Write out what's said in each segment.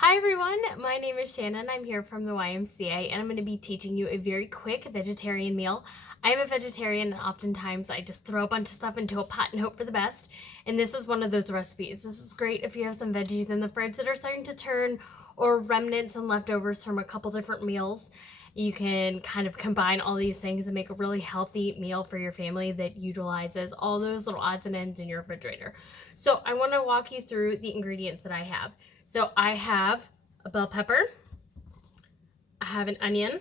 Hi everyone, my name is Shannon. I'm here from the YMCA and I'm going to be teaching you a very quick vegetarian meal. I am a vegetarian and oftentimes I just throw a bunch of stuff into a pot and hope for the best. And this is one of those recipes. This is great if you have some veggies in the fridge that are starting to turn or remnants and leftovers from a couple different meals. You can kind of combine all these things and make a really healthy meal for your family that utilizes all those little odds and ends in your refrigerator. So I want to walk you through the ingredients that I have. So I have a bell pepper, I have an onion,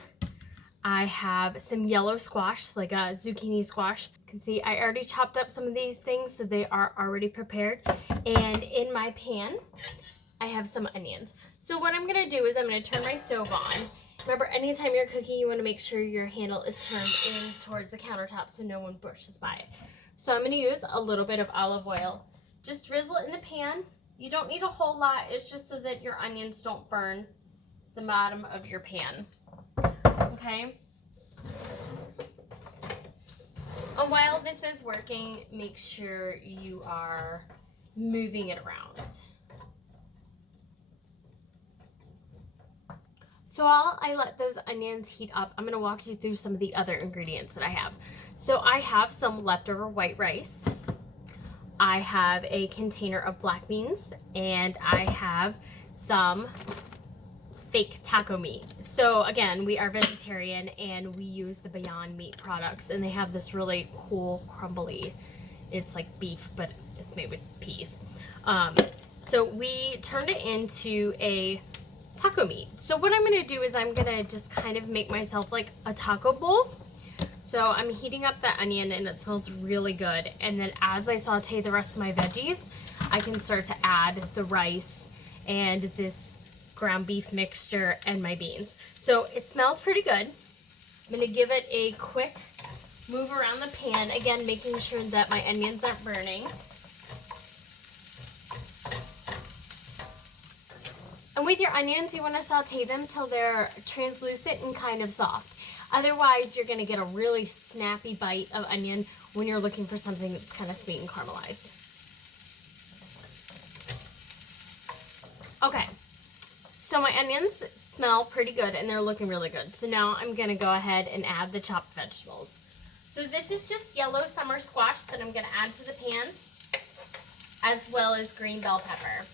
I have some yellow squash, like a zucchini squash. You can see I already chopped up some of these things, so they are already prepared. And in my pan, I have some onions. So what I'm gonna do is I'm gonna turn my stove on. Remember, anytime you're cooking, you wanna make sure your handle is turned in towards the countertop so no one brushes by it. So I'm gonna use a little bit of olive oil. Just drizzle it in the pan. You don't need a whole lot, it's just so that your onions don't burn the bottom of your pan. Okay? And while this is working, make sure you are moving it around. So while I let those onions heat up, I'm gonna walk you through some of the other ingredients that I have. So I have some leftover white rice. I have a container of black beans, and I have some fake taco meat. So again, we are vegetarian and we use the Beyond Meat products, and they have this really cool crumbly, it's like beef, but it's made with peas. So we turned it into a taco meat. So what I'm gonna do is I'm gonna just kind of make myself like a taco bowl. So I'm heating up the onion and it smells really good. And then as I saute the rest of my veggies, I can start to add the rice and this ground beef mixture and my beans. So it smells pretty good. I'm gonna give it a quick move around the pan, again, making sure that my onions aren't burning. And with your onions, you wanna saute them till they're translucent and kind of soft. Otherwise, you're going to get a really snappy bite of onion when you're looking for something that's kind of sweet and caramelized. Okay, so my onions smell pretty good and they're looking really good. So now I'm going to go ahead and add the chopped vegetables. So this is just yellow summer squash that I'm going to add to the pan, as well as green bell pepper.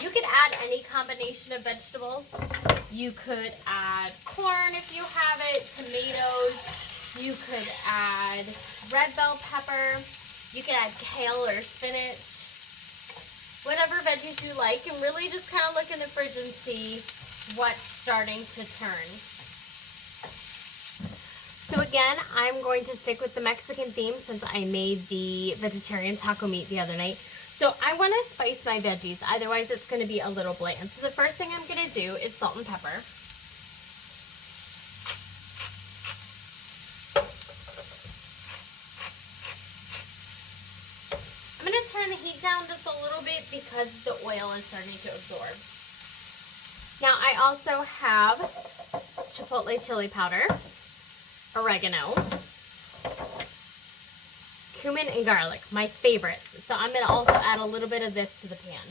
You could add any combination of vegetables. You could add corn if you have it, tomatoes. You could add red bell pepper. You could add kale or spinach. Whatever veggies you like, and really just kind of look in the fridge and see what's starting to turn. So again, I'm going to stick with the Mexican theme since I made the vegetarian taco meat the other night. So I want to spice my veggies, otherwise it's going to be a little bland. So the first thing I'm going to do is salt and pepper. I'm going to turn the heat down just a little bit because the oil is starting to absorb. Now I also have chipotle chili powder, oregano, cumin and garlic, my favorite. So I'm going to also add a little bit of this to the pan.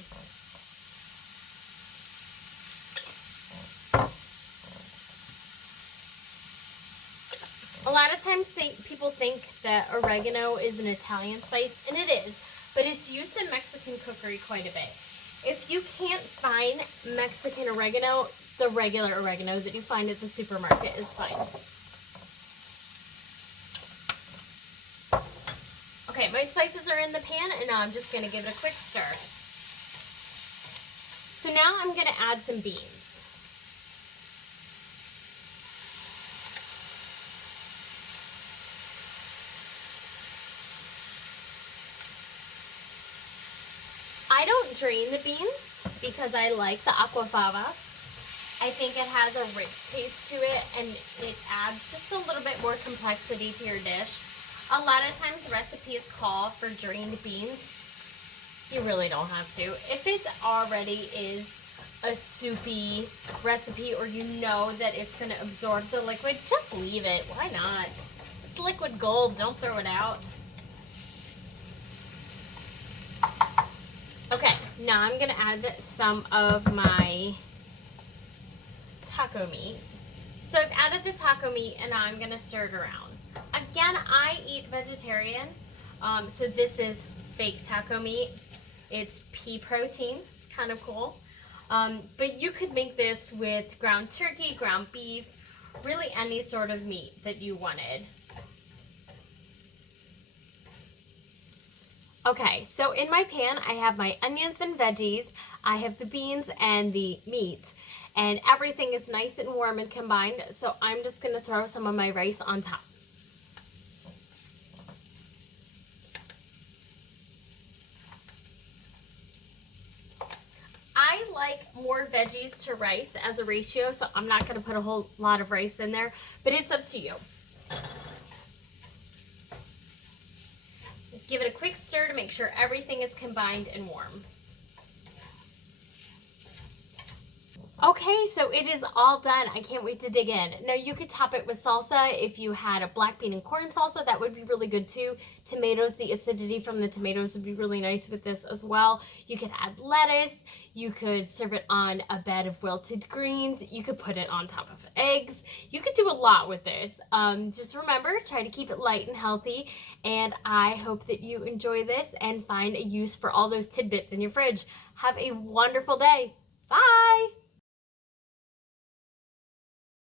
A lot of times people think that oregano is an Italian spice, and it is, but it's used in Mexican cookery quite a bit. If you can't find Mexican oregano, the regular oregano that you find at the supermarket is fine. Okay, my spices are in the pan, and now I'm just going to give it a quick stir. So now I'm going to add some beans. I don't drain the beans because I like the aquafaba. I think it has a rich taste to it, and it adds just a little bit more complexity to your dish. A lot of times recipes call for drained beans. You really don't have to. If it already is a soupy recipe, or you know that it's going to absorb the liquid, just leave it. Why not? It's liquid gold. Don't throw it out. Okay, Now I'm going to add some of my taco meat. So I've added the taco meat and now I'm going to stir it around. Again, I eat vegetarian, so this is fake taco meat. It's pea protein. It's kind of cool. But you could make this with ground turkey, ground beef, really any sort of meat that you wanted. Okay, so in my pan, I have my onions and veggies, I have the beans and the meat, and everything is nice and warm and combined, so I'm just going to throw some of my rice on top. I like more veggies to rice as a ratio, so I'm not going to put a whole lot of rice in there, but it's up to you. Give it a quick stir to make sure everything is combined and warm. Okay, so it is all done. I can't wait to dig in. Now you could top it with salsa. If you had a black bean and corn salsa, that would be really good too. Tomatoes, the acidity from the tomatoes would be really nice with this as well. You could add lettuce. You could serve it on a bed of wilted greens. You could put it on top of eggs. You could do a lot with this. Just remember, try to keep it light and healthy. And I hope that you enjoy this and find a use for all those tidbits in your fridge. Have a wonderful day. Bye!